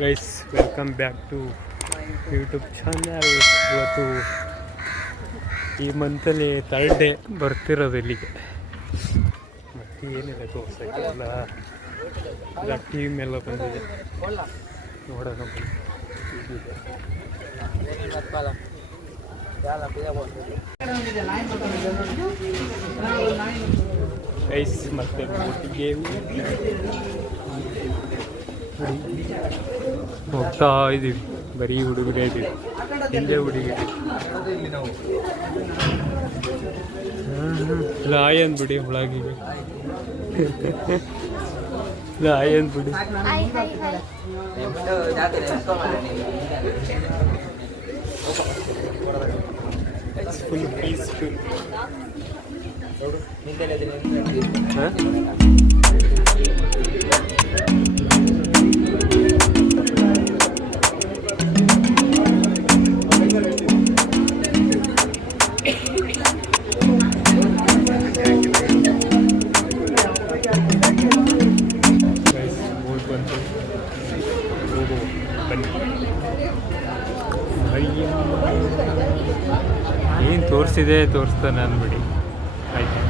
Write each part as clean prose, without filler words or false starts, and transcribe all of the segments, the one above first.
Guys welcome back to YouTube channel. ಇವತ್ತು ಈ ಮಂತಲ್ಲಿ third day ಬರ್ತಿರೋದು ಇಲ್ಲಿಗೆ. ಮತ್ತು ಏನಿದೆ ತೋರ್ಸೋಕ್ಕೆ ಎಲ್ಲ ಟೀಮ್ ಎಲ್ಲ ಬಂದಿದೆ, ನೋಡೋಣ ಗೈಸ್. ಮತ್ತೆ ಒಟ್ಟಿಗೆ ಹೋಗ್ತಾ ಇದ್ದೀವಿ, ಬರೀ ಹುಡುಗರೇ ಇದ್ದೀವಿ, ಹಿಂದೆ ಹುಡುಗಿರಿ ಲಾಯನ್ ಬಿಡಿ ಒಳಗಿಗೆ ಲಾಯನ್ ಬಿಡಿ. Full peaceful. ಏನು ತೋರಿಸಿದೆ ತೋರಿಸ್ತಾನೆ ಅಂದ್ಬಿಡಿ ಆಯ್ತು.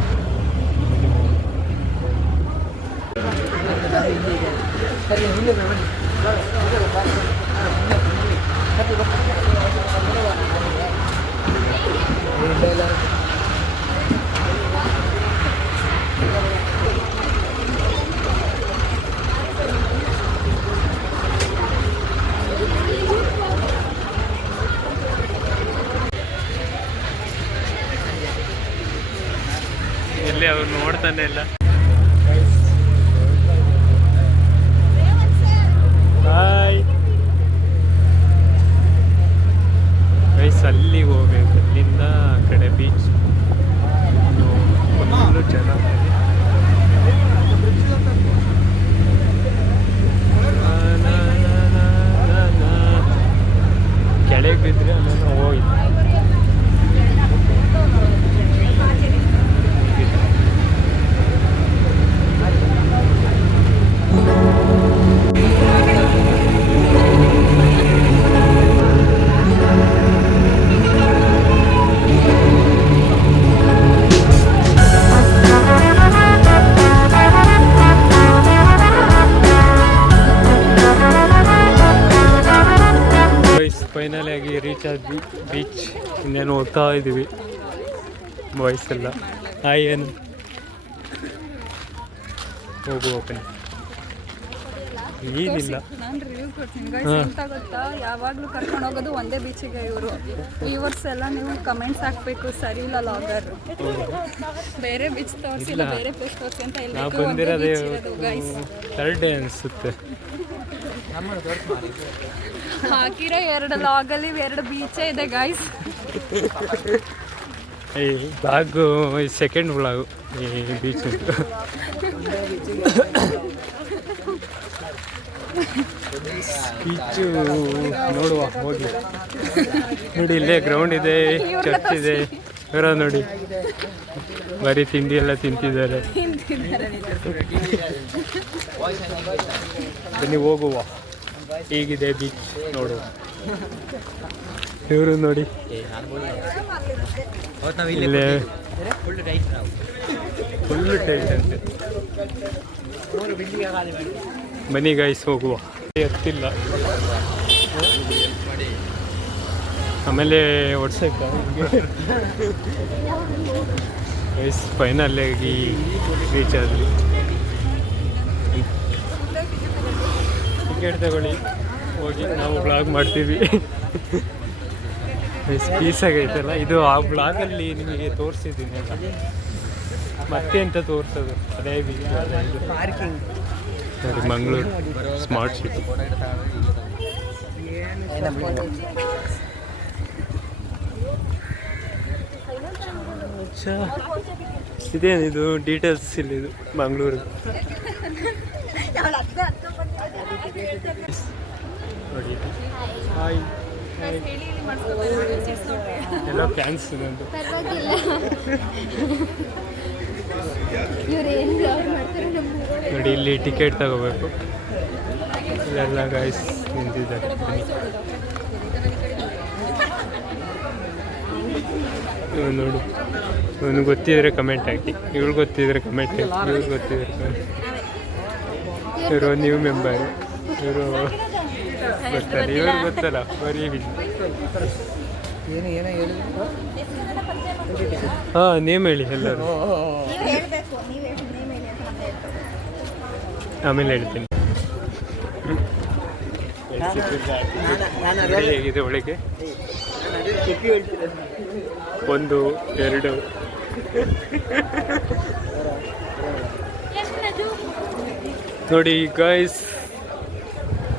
ಎಲ್ಲಿ ಅವ್ರು ನೋಡ್ತಾನೆ ಇಲ್ಲ. ಬಾಯ್ ಗೈಸ್, ಅಲ್ಲಿಗೆ ಹೋಗ್ಬೇಕು, ಅಲ್ಲಿಂದ ಆ ಕಡೆ ಬೀಚ್ ಫುಲ್ಲು ಜನ. ಕೆಳಗೆ ಬಿದ್ದರೆ ಆಮೇಲೆ ಹೋಯ್ತು. ಫೈನಲ್ ಆಗಿ ರೀಚ್ ಆದ್ವಿ ಬೀಚ್. ಇನ್ನೇನು ಹೋಗ್ತಾ ಇದ್ದೀವಿ ಬಾಯ್ಸ್ ಎಲ್ಲ. ಹಾಯ್, ಏನು ಹೋಗುವ ಓಪನ್ ಏನಿಲ್ಲ. ನಾನು ರಿವ್ಯೂ ಕೊಡ್ತೀನಿ ಗೈಸ್. ಎಂತ ಗೊತ್ತಾ, ಯಾವಾಗಲೂ ಕರ್ಕೊಂಡು ಹೋಗೋದು ಒಂದೇ ಬೀಚಿಗೆ ಇವರು. ವ್ಯೂವರ್ಸ್ ಎಲ್ಲ ನೀವು ಕಮೆಂಟ್ಸ್ ಹಾಕಬೇಕು, ಸರಿ ಇಲ್ಲ ಲಾಗರ್, ಬೇರೆ ಬೀಚ್ ತೋರಿಸಿಲ್ಲ, ಬೇರೆ ಪ್ಲೇಸ್ ತೋರಿಸಿ ಅಂತ ಎಲ್ಲ ಬಂದಿರೋದೇ ಥರ್ಡ್ ಡೇ ಅನಿಸುತ್ತೆ. ಹಾಕಿರೋ 2 ಲಾಗಲ್ಲಿ 2 ಬೀಚೇ ಇದೆ ಗೈಸ್. ಈ ಬ್ಲಾಗು ಸೆಕೆಂಡ್ ಬ್ಲಾಗು ಈ ಬೀಚ್. ಬೀಚು ನೋಡುವ ಹೋಗಿ. ನೋಡಿ ಇಲ್ಲೇ ಗ್ರೌಂಡ್ ಇದೆ, ಚರ್ಚ್ ಇದೆ. ಇವರ ನೋಡಿ ಬರೀ ತಿಂಡಿ ಎಲ್ಲ ತಿಂತಿದ್ದಾರೆ. ಬನ್ನಿ ಹೋಗುವ, ಹೀಗಿದೆ ಬೀಚ್ ನೋಡುವ. ಇವರು ನೋಡಿ ಇಲ್ಲೇ ಫುಲ್ಲು ಟೈಟ್ ಅಂತೆ. ಬನ್ನಿ ಗೈಸ್ ಹೋಗುವ. ಎತ್ತಿಲ್ಲ ಆಮೇಲೆ ಓಡ್ಸಕ್ಕ ಗೈಸ್. ಫೈನಲ್ ಆಗಿ ರೀಚ್ ಆದ್ವಿ. ಟಿಕೆಟ್ ತಗೊಳ್ಳಿ, ಹೋಗಿ ನಾವು ಬ್ಲಾಗ್ ಮಾಡ್ತೀವಿ. ಪೀಸ್ ಆಗೈತಲ್ಲ ಇದು. ಆ ಬ್ಲಾಗಲ್ಲಿ ನಿಮಗೆ ತೋರಿಸಿದ್ದೀನಿ ಅಲ್ಲ, ಮತ್ತೆ ಅಂತ ತೋರಿಸೋದು ಅದೇ ಪಾರ್ಕಿಂಗ್. ನೋಡಿ ಮಂಗಳೂರು ಸ್ಮಾರ್ಟ್ ಸಿಟಿ. ಇದೇನಿದು ಡೀಟೇಲ್ಸ್ ಇಲ್ಲಿದು ಮಂಗಳೂರು. ನೋಡಿ ಹಾಯ್ ಎಲ್ಲ ಫ್ಯಾನ್ಸ್ ಇದಂತು. ನೋಡಿ ಇಲ್ಲಿ ಟಿಕೆಟ್ ತಗೋಬೇಕು. ಇಲ್ಲೆಲ್ಲ ಗಾಯ್ಸ್ ನಿಂತಿದ್ದಾರೆ. ನೋಡಿ, ಇವನು ಗೊತ್ತಿದ್ರೆ ಕಮೆಂಟ್ ಹಾಕಿ, ಇವಳು ಗೊತ್ತಿದ್ರೆ ಕಮೆಂಟ್ ಹಾಕಿ, ಇವ್ರು ಗೊತ್ತಿದ್ರೆ ಇವರು ನ್ಯೂ ಮೆಂಬರ್, ಇವರು ಗೊತ್ತಲ್ಲ, ಇವ್ರು ಗೊತ್ತಲ್ಲ ಬರೀ ಹಾಂ ನೇಮ್ ಹೇಳಿ ಎಲ್ಲರೂ, ಆಮೇಲೆ ಹೇಳ್ತೀನಿ. ಹೇಗಿದೆ ಒಳಗೆ? 1 2 ನೋಡಿ ಗಾಯ್ಸ್,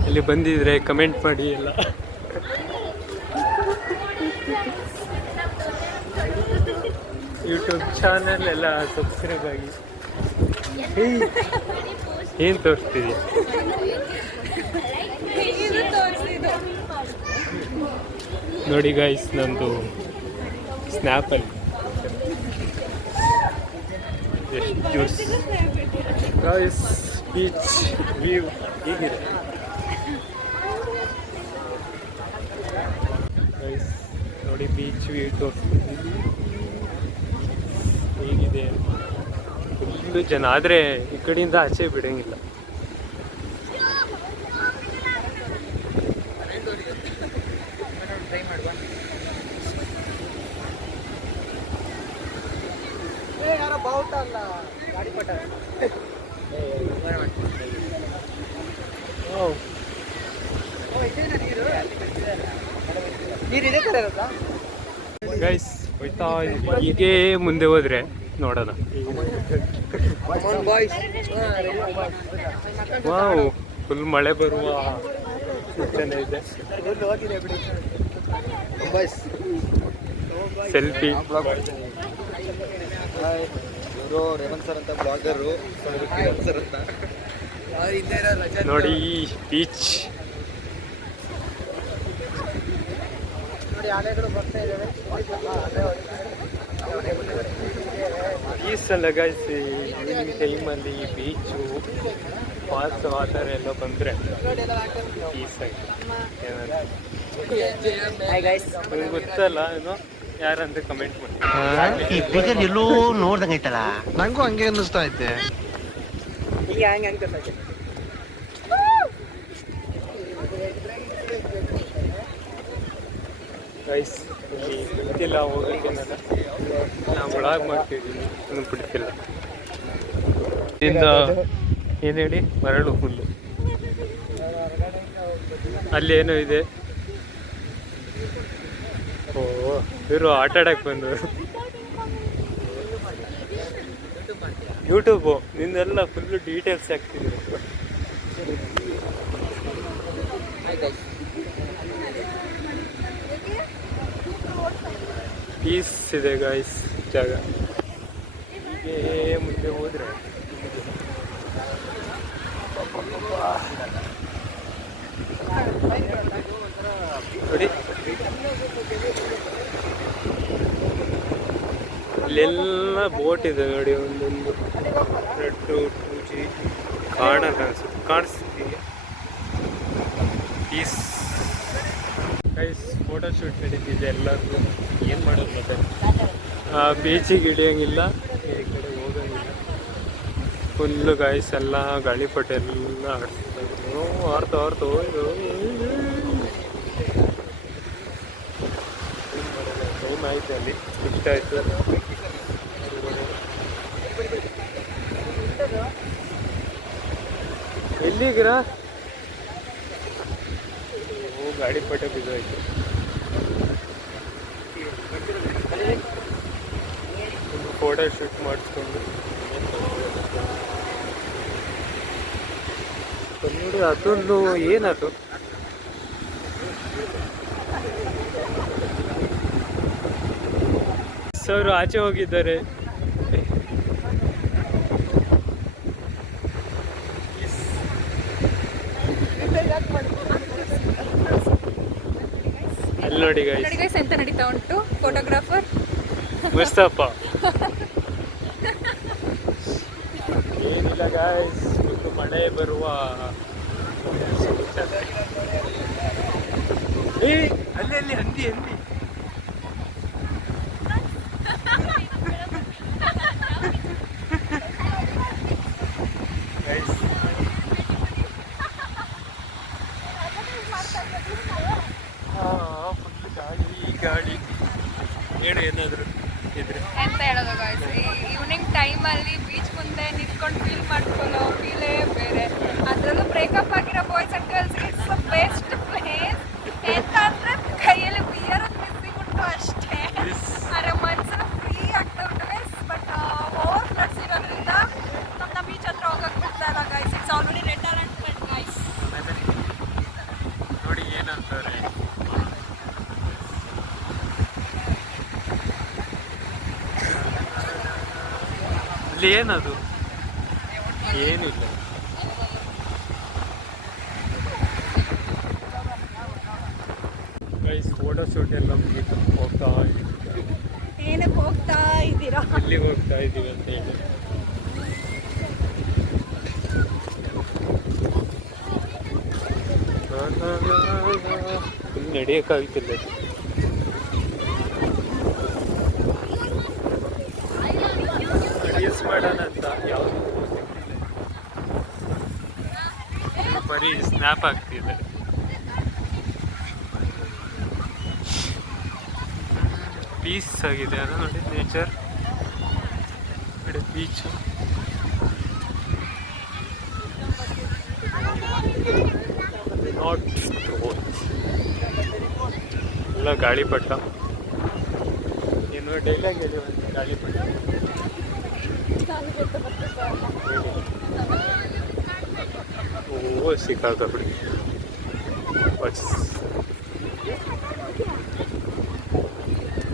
ಇಲ್ಲಿ ಬಂದಿದ್ರೆ ಕಮೆಂಟ್ ಮಾಡಿ ಎಲ್ಲ. ಯೂಟ್ಯೂಬ್ ಚಾನಲ್ ಎಲ್ಲ ಸಬ್ಸ್ಕ್ರೈಬ್ ಆಗಿ. ಏನು ತೋರಿಸ್ತೀವಿ? ನೋಡಿ ಗಾಯ್ಸ್, ನಂದು ಸ್ನ್ಯಾಪಲ್ಲಿ ಗಾಯ್ಸ್ ಬೀಚ್ ವ್ಯೂ ಹೀಗಿದೆ. ಗೈಸ್ ನೋಡಿ, ಬೀಚ್ ವ್ಯೂ ತೋರಿಸ್ತೀನಿ ಹೇಗಿದೆ. ಫುಲ್ಲು ಜನ, ಆದರೆ ಈ ಕಡೆಯಿಂದ ಆಚೆ ಬಿಡೋಂಗಿಲ್ಲ. ಗೈಸ್ ಹೋಯ್ತಾ ಹೀಗೆ ಮುಂದೆ ಹೋದ್ರೆ ನೋಡೋಣ. ವಾವ್, ಫುಲ್ ಮಳೆ ಬರುವ ಸೂಚನೆ ಇದೆ. ಸೆಲ್ಫಿ. ರೇವಂತ್ ಸರ್ ಅಂತ ಬ್ಲಾಗರು ಸರ್ ಅಂತ ನೋಡಿ ಬೀಚ್. ಬೀಚ್ ಅಲ್ಲ ಗೈಸ್, ಈವ್ನಿಂಗ್ ಟೈಮಲ್ಲಿ ಬೀಚು ಫಾಲ್ಸ್ ಆ ಥರ ಎಲ್ಲ ಬಂದರೆ ಪೀಸ್ ಆಗಿ ನಿಮ್ಗೆ ಗೊತ್ತಲ್ಲ ಏನು ಯಾರಂತ ಕಮೆಂಟ್ ಮಾಡಿ. ಈ ಪಿಗರ್ ಎಲ್ಲೋ ನೋಡ್ದಂಗೆ ಐತಲ್ಲ, ನಂಗೂ ಹಂಗೆ ಅನ್ನಿಸ್ತಾ ಐತೆ. ಈಗ ಹಂಗೆ ಅನ್ಕೋತಾ ಗೈಸ್ ಇಲ್ಲಿ ಗೊತ್ತಿಲ್ಲ ಹೋಗೋಕ್ಕೆ, ನಾವು ಒಳಗೆ ಮಾಡ್ತಿದ್ದೀವಿ, ಇನ್ನೂ ಬಿಡ್ತಿಲ್ಲ. ಇಂದ ಏನು ಹೇಳಿ, ಮರಳು ಹುಲ್ಲು. ಅಲ್ಲೇನೋ ಇದೆ. ಓ, ಇವರು ಆಟ ಆಡಕ್ಕೆ ಬಂದವರು. ಯೂಟ್ಯೂಬು ನಿಂದೆಲ್ಲ ಫುಲ್ಲು ಡೀಟೇಲ್ಸ್ ಹಾಕ್ತಿದ್ರು. ಪೀಸ್ ಇದೆ ಗಾಯ್ಸ್ ಜಾಗ. ಹೀಗೆ ಮುಂದೆ ಹೋದರೆ ನೋಡಿ, ಇಲ್ಲೆಲ್ಲ ಬೋಟ್ ಇದೆ ನೋಡಿ. ಒಂದೊಂದು 2G ಕಾಣಿಸ್ತೀವಿ. ಪೀಸ್ ಗೈಸ್, ಫೋಟೋ ಶೂಟ್ ನಡೀತಿದೆ ಎಲ್ಲರಿಗೂ. ಏನು ಮಾಡೋದು ಮತ್ತೆ, ಬೀಚಿಗೆ ಇಳಿಯೋಂಗಿಲ್ಲ, ಈ ಕಡೆ ಹೋಗೋಂಗಿಲ್ಲ. ಫುಲ್ಲು ಗಾಯ್ಸ್ ಎಲ್ಲ ಗಾಳಿಪಟ ಎಲ್ಲ ಆಡ್ತಾ ಹೋಯ್ತು. ಟೈಮ್ ಆಯ್ತು, ಅಲ್ಲಿ ಇಷ್ಟ ಆಯಿತು. ಎಲ್ಲಿಗಿರ ಗಾಳಿಪಟ ಬಿದ್ದೋಯ್ತು. ಫೋಟೋ ಶೂಟ್ ಮಾಡಿಸ್ಕೊಂಡು ನೋಡಿ. ಅದೊಂದು ಏನದು, ಸರ್ ಆಚೆ ಹೋಗಿದ್ದಾರೆ. ಅಲ್ಲಿ ನೋಡಿ ಗೈಸ್ ಎಂತ ನಡೀತಾ ಉಂಟು. ಫೋಟೋಗ್ರಾಫರ್ ಮುಸ್ತಫ. ಏನಿಲ್ಲ ಗಾಯ್ಸ್, ಮಳೆ ಬರುವ ಅಲ್ಲಿ ಅಲ್ಲಿ ಹಂದಿ ಹಂದಿ ಫುಲ್ ಗಾಳಿ ಹೇಳು ಏನಾದ್ರು ಇದ್ರೆ ಎಂತ ಹೇಳೋದು ಗಾಯ್ಸ್, ಈವ್ನಿಂಗ್ ಟೈಮಲ್ಲಿ ಬೀಚ್ ಮುಂದೆ ನಿಂತ್ಕೊಂಡು ಫೀಲ್ ಮಾಡ್ಕೊಳ್ಳೋ ಫೀಲೇ ಬೇರೆ. ಅದರಲ್ಲೂ ಬ್ರೇಕಪ್ ಆಗಿರೋ boys and girls it's the best place. ಎಂತ ಅಂದರೆ ಕೈಯಲ್ಲಿ ಬಿಯರ್ ಮಿಸ್ಸಿಂಗ್ ಉಂಟು ಅಷ್ಟೇ, ಆದರೆ ಮನಸ್ಸನ್ನು ಫ್ರೀ ಆಗ್ತಾ ಉಂಟು ಗೈಸ್. ಬಟ್ ಓವರ್ ಫ್ಲಡ್ಸ್ ಇರೋದ್ರಿಂದ ನಮ್ಮ ಬೀಚ್ ಹತ್ರ ಹೋಗಕ್ಕೆ ಬಿಡ್ತಾ ಇಲ್ಲ guys. It's already red alert guys. ನೋಡಿ ಏನಂತಾರೆ, ಇಲ್ಲಿ ಏನದು ಏನಿಲ್ಲ. ಗೈಸ್ ಫೋಟೋ ಶೂಟ್ ಎಲ್ಲ ಮುಗೀತು, ಹೋಗ್ತಾ ಇದ್ದೀವಿ. ಏನಕ್ಕೆ ಹೋಗ್ತಾ ಇದ್ದೀರಾ? ಎಲ್ಲಿಗೆ ಹೋಗ್ತಾ ಇದ್ದೀವಿ ಅಂತ ಹೇಳಿ ನಡೆಯೋಕ್ಕಾಗ್ತಿಲ್ಲ. ರೀಲ್ಸ್ ಮಾಡೋಣ ಅಂತ ಯಾವುದು ಬರೀ ಸ್ನ್ಯಾಪ್ ಆಗ್ತಿದೆ. ಪೀಸ್ ಆಗಿದೆ ಅದು ನೋಡಿ, ನೇಚರ್ ನೋಡಿ, ಬೀಚು ನಾಟ್ ಎಲ್ಲ ಗಾಳಿಪಟ. ಏನು ಡೈಲಾಗ್ ಹೇಳಿ ಒಂದು ಗಾಳಿಪಟ. ಓ ಸಿಕ್ಕಾಕಬಿಡಿ.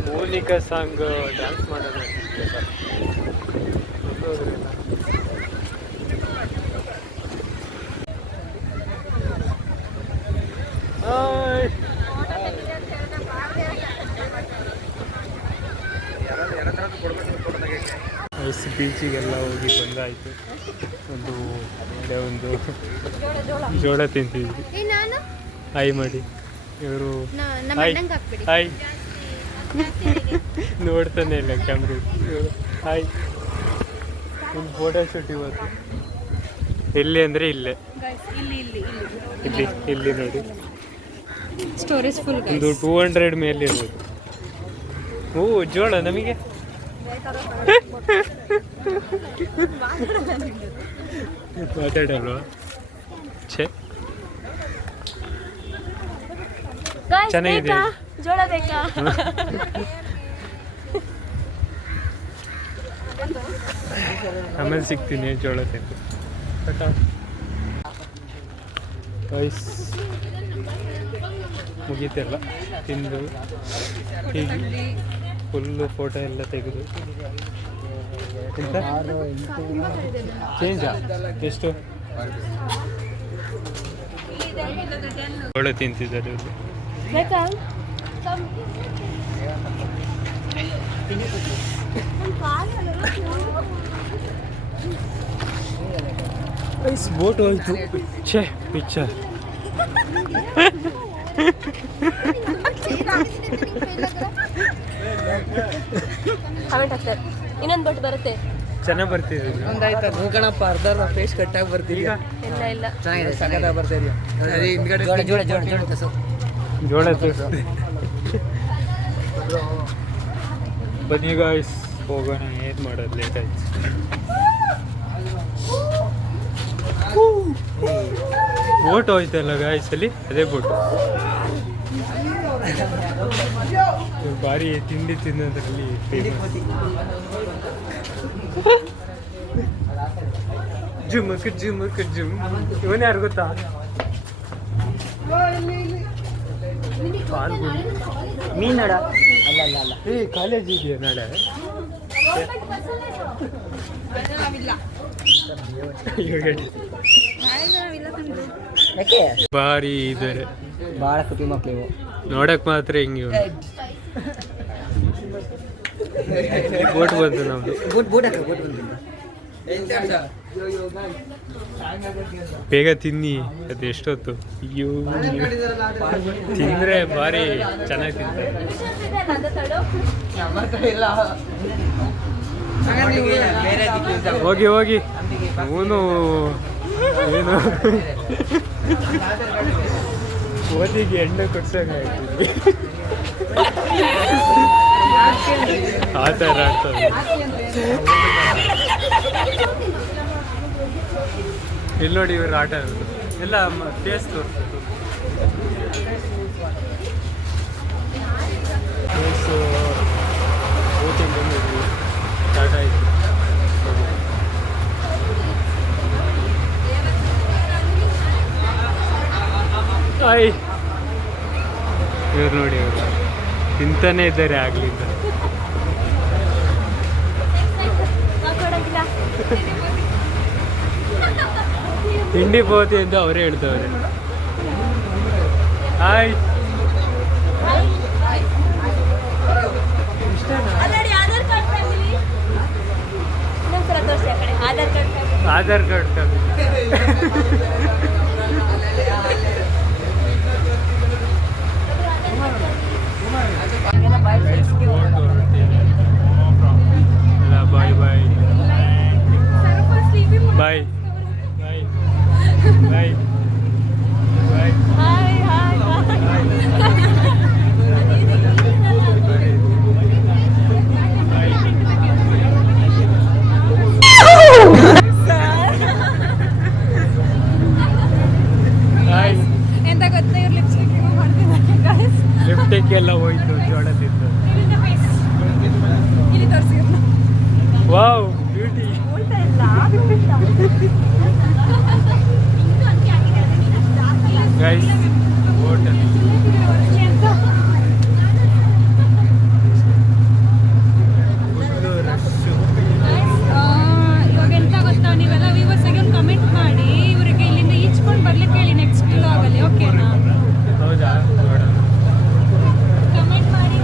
ಮೋನಿಕಾ ಸಾಂಗ್ ಡ್ಯಾನ್ಸ್ ಮಾಡೋಣ ಐಸ್ ಬೀಚಿಗೆಲ್ಲ ಹೋಗಿ ಬಂದಾಯಿತು. ಒಂದು ಜೋಳ ತಿಂತಿದ್ವಿ. ಹಾಯ್ ಮಾಡಿ ಇವರು. ಹಾಯ್ ನೋಡ್ತಾನೆ ಇಲ್ಲ ಕ್ಯಾಮ್ರಾ. ಹಾಯ್ ಒಂದು ಫೋಟೋ ಶೂಟ್ ಇವತ್ತು. ಎಲ್ಲಿ ಅಂದರೆ ಇಲ್ಲೇ, ಇಲ್ಲಿ ಇಲ್ಲಿ ನೋಡಿ, ಸ್ಟೋರೇಜ್ ಫುಲ್ ಒಂದು 200 ಮೇಲೆ ಇರ್ಬೋದು. ಓ ಜೋಳ ನಮಗೆ ಮಾತಾಡಲ್ವಾ? ಛೇ ಚೆನ್ನಾಗಿದೆ. ಜೋಳ ಬೇಕಾ? ಆಮೇಲೆ ಸಿಗ್ತೀನಿ ಜೋಳ ತಿಂದು. ಐಸ್ ಮುಗೀತೆಲ್ಲ ತಿಂದು ಹೀಗೆ ಫುಲ್ಲು ಫೋಟೋ ಎಲ್ಲ ತೆಗೆದು. ಚೇಂಜಾ ಎಷ್ಟು? ಜೋಳ ತಿಂತಿದ್ದಾರೆ ಅವರು. ಐಸ್ ಬೋಟ್ ಹೋಯ್ತು. ಛೇ ಪಿಕ್ಚರ್. ಕಮೆಂಟ್ ಹಾಕ್ತಾರೆ ಇನ್ನೊಂದು ಬೋಟ್ ಬರುತ್ತೆ. ಚೆನ್ನಾಗಿ ಬರ್ತಿದೆ. ಒಂದಾಯ್ತು ಮೂಕಣಪ್ಪ ಅರ್ಧ ಫೇಸ್ ಕಟ್ಟಾಗಿ ಬರ್ತೀವಿ. ಇಲ್ಲ ಇಲ್ಲ ಚೆನ್ನಾಗಿದೆ, ಸಖತ್ತಾಗಿ ಬರ್ತಾ ಇದೆಯಾ? ಜೋಳ ತೋರಿಸ್ದೆ. ಬನ್ನಿ ಗಾಯ್ಸ್ ಹೋಗೋಣ, ಏನು ಮಾಡೋದು, ಲೇಟ್ ಆಯ್ತು. ಬೋಟ್ ಹೋಯ್ತಲ್ಲ ಗಾಯ್ಸ್ ಅಲ್ಲಿ, ಅದೇ ಬೋಟು. ಭಾರಿ ತಿಂಡಿ ತಿನ್ನೋದ್ರಲ್ಲಿ ಫೇಮಸ್. ಜುಮಕ್ ಜುಮಕ್ ಜುಮ್. ಇವನ್ ಯಾರು ಗೊತ್ತಾ? ಮೀನಡ ಅಲ್ಲ ಅಲ್ಲ ಅಲ್ಲ. ಏ ಕಾಲೇಜ್ ಇದೆಯಾ ನಾಳೆ? ಯಾಕೆ ಭಾರಿ ಇದ್ದಾರೆ, ಭಾಳ ಕುಟಿ ಮಕ್ಳು ಇವು. ನೋಡಕ್ ಮಾತ್ರ ಹಿಂಗೆ. ಬೋಟ್ ಬಂತು ನಮ್ದು. ಬೂಟ್ ಬೂಟ್ ಹಾಕ ಬೂಟ್ ಬಂದಿಲ್ಲ. ಬೇಗ ತಿನ್ನಿ, ಅದು ಎಷ್ಟೊತ್ತು. ಅಯ್ಯೋ ತಿಂದರೆ ಭಾರಿ ಚೆನ್ನಾಗಿ ತಿಂತಾರೆ. ಹೋಗಿ ಹೋಗಿ ಅವನು ಏನು ಓದಿಗೆ ಎಣ್ಣೆ ಕೊಡ್ಸಂಗಾಗ್ತದೆ. ಆ ಥರ ಆಗ್ತದೆ. ಇಲ್ಲಿ ನೋಡಿ ಇವ್ರು ಆಟ ಆಡೋದು ಎಲ್ಲ ಫೇಸ್ ತೋರಿಸೋದು. ಫೇಸು ಓಟಿಂಗ್ ಬಂದಿದ್ವಿ, ಸ್ಟಾರ್ಟ್ ಆಯಿತು. ಆಯ್ ಇವ್ರು ನೋಡಿ, ಇವರು ತಿಂತಾನೇ ಇದ್ದಾರೆ ಆಗ್ಲಿಂದ. ತಿಂಡಿ ಬೋತಿ ಅಂತ ಅವರೇ ಹೇಳ್ತವ್ರೆ. ಹಾಯ್ ಆಧಾರ್ ಕಾರ್ಡ್ ಬಾಯ್ ಬಾಯ್ ಬಾಯ್ ಬಾಯ್ ಬಾಯ್ ಬಾಯ್. ಎಂತ ಗೊತ್ತಾ, ಇವ್ರು ಲಿಪ್ಸ್ಟಿಕ್ ಮಾಡ್ತಿದ್ದಾರೆ. ಲಿಫ್ಟಿಗೆ ಎಲ್ಲ ಹೋಯ್ತು ಜೋಳದಿದ್ದು. ಇಲ್ಲಿ ತೋರಿಸಿ. Wow beauty. ಗೈಸ್ ಹೋಟೆಲ್ ಇವಾಗ ಎಂತ ಗೊತ್ತಾ, ನೀವೆಲ್ಲ ವ್ಯೂವರ್ಸಿಗೆ ಒಂದು ಕಮೆಂಟ್ ಮಾಡಿ ಇವರಿಗೆ ಇಲ್ಲಿಂದ ಈಚ್ಕೊಂಡು ಬರ್ಲಿಕ್ಕೆ ಹೇಳಿ ನೆಕ್ಸ್ಟ್ ವ್ಲಾಗಲ್ಲಿ. ಓಕೆನಾ? ಹೌದಾ? ಕಮೆಂಟ್ ಮಾಡಿ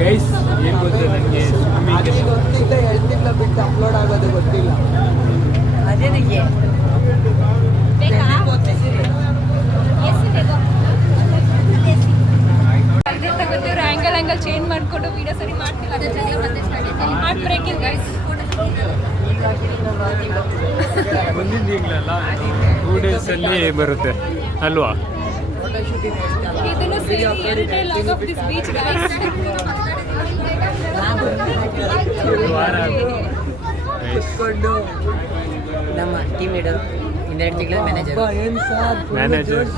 ಗೈಸ್. ಏನು ಗೊತ್ತಾ, ನನಗೆ ಹೇಳ್ತಿಲ್ಲ ಬಿಟ್ಟು ಅಪ್ಲೋಡ್ ಆಗೋದು ಗೊತ್ತಿಲ್ಲ. ಅದೇನಿಗೆ ಗೊತ್ತಿವ್ರು ಆ್ಯಂಗಲ್ ಚೇಂಜ್ ಮಾಡಿಕೊಂಡು ವೀಡಿಯೋ ಸರಿ ಮಾಡ್ತಿಲ್ಲ. Heart breaking guys. ಮುಂದಿನ ತಿಂಗಳಲ್ಲ, 2 ಡೇಸಲ್ಲಿ ಬರುತ್ತೆ ಅಲ್ವಾ? ಇದನ್ನು ಸೇರಿ ಎರಡೇ log of this beach guys. ವಾರ ಕುತ್ಕೊಂಡು ನಮ್ಮ ಟೀಮ್ ಲೀಡರ್ ಇಂಡೈರೆಕ್ಟ್ಲಿ ಮ್ಯಾನೇಜರ್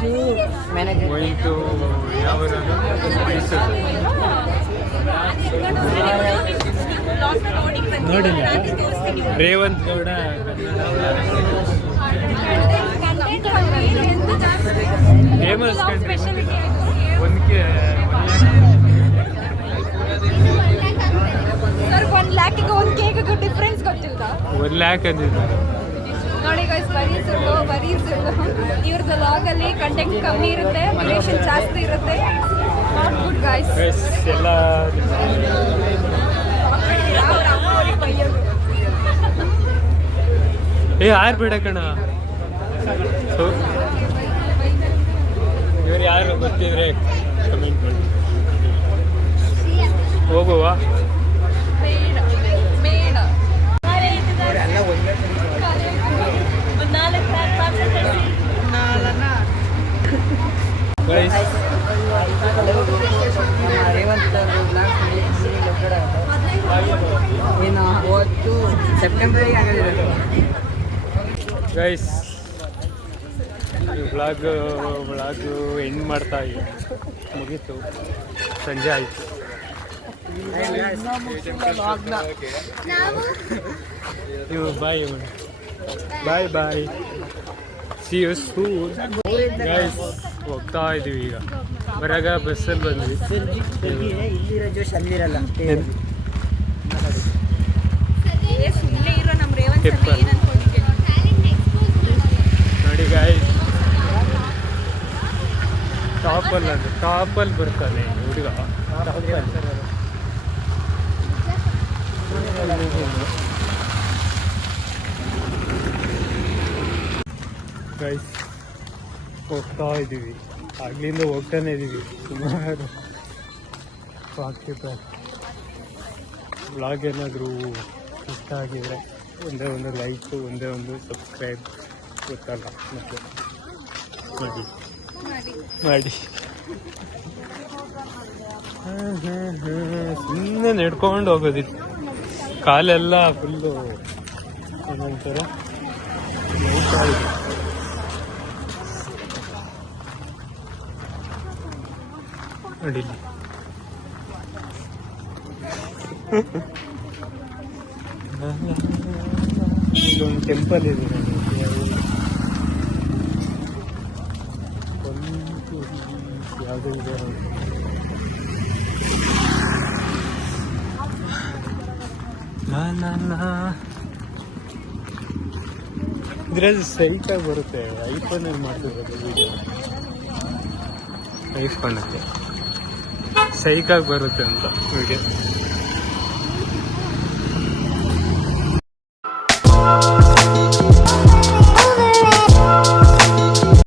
ಹೋಯ್ತು. ಯಾವ ನೋಡಿಲ್ಲ. ರೇವಂತ್ ಗೌಡ ಫೇಮಸ್ ಕಂಡ್ರಿ. ಸರ್ 1 ಲ್ಯಾಕಿಗೆ 1 ಕೇಕ್ಗೆ ಡಿಫ್ರೆನ್ಸ್ ಗೊತ್ತಿಲ್ಲ. 1 ಲ್ಯಾಕ್ ಅಂದಿದ್ದಾರೆ ನೋಡಿ ಗೈಸ್. ಬರೀ ಸುಳ್ಳು. ಇವ್ರದ್ದು ಲಾಗಲ್ಲಿ ಕಂಟೆಂಟ್ ಕಮ್ಮಿ ಇರುತ್ತೆ, ರಿಲೇಷನ್ ಜಾಸ್ತಿ ಇರುತ್ತೆ. Not good guys. ಎಲ್ಲ ಆರ್ಬೇಡ ಕಣ. ಇವ್ರು ಯಾರು ಗೊತ್ತಿದ್ರೆ ಕಮೆಂಟ್ ಮಾಡಿ. ಹೋಗುವ ಬೇಡ. ಗೈಸ್ ರೇವಂತ್ ಏನು ಅವತ್ತು ಸೆಪ್ಟೆಂಬರಿಗೆ ಆಗಿದೆ. ಗೈಸ್ ವ್ಲಾಗು ಎಂಡ್ ಮಾಡ್ತಾ ಇದ್ದೀವಿ. ಮುಗೀತು, ಸಂಜೆ ಆಯಿತು. ನೀವು bye bye bye. See you soon guys. ಹೋಗ್ತಾ ಇದ್ದೀವಿ ಈಗ. ಬರಾಗ ಬಸ್ಸಲ್ಲಿ ಬಂದ್ವಿ. ಇಲ್ಲಿರೋ ಜೋಶ್ ಅಲ್ಲಿರಲ್ಲ. ಸುಮ್ಮನೆ ಇರೋ ನಮ್ಮ ರೇವಂತ್ ಟೆಂಪಲ್ ಏನು ಅನ್ಕೊಂಡಿದ್ದೀನಿ ನೋಡಿ ಗಾಯ್ಸ್. ಟಾಪಲ್ಲಿ ಬರ್ತಾನೆ ಹುಡುಗ. ಗೈಸ್ ಹೋಗ್ತಾ ಇದ್ದೀವಿ, ಆಗ್ಲಿಂದ ಹೋಗ್ತಾನೆ ಇದ್ದೀವಿ ಸುಮಾರು 45. ವ್ಲಾಗ್ ಏನಾದರೂ ಇಷ್ಟ ಆಗಿದ್ರೆ ಒಂದೇ ಒಂದು ಲೈಕು, ಒಂದೇ ಒಂದು ಸಬ್ಸ್ಕ್ರೈಬ್ ಗೊತ್ತಲ್ಲ ಮತ್ತೆ ಮಾಡಿ. ಸುಮ್ಮನೆ ನಡ್ಕೊಂಡು ಹೋಗೋದಿತ್ತು, ಕಾಲೆಲ್ಲ ಫುಲ್ಲು ಏನಂತಾರ ನಡೀಲಿ. ಇಲ್ಲೊಂದು ಟೆಂಪಲ್ ಇದೆ ಯಾವುದೋ ಇದೆ ಇದ್ರಲ್ಲಿ ಸೈಟಾಗಿ ಬರುತ್ತೆ. ಐಫೋನಲ್ಲಿ ಮಾಡ್ತಿರೋದು ವಿಡಿಯೋ, ಐಫೋನಲ್ಲಿ ಸೈಕಾಗಿ ಬರುತ್ತೆ ಅಂತ ವಿಡಿಯೋ.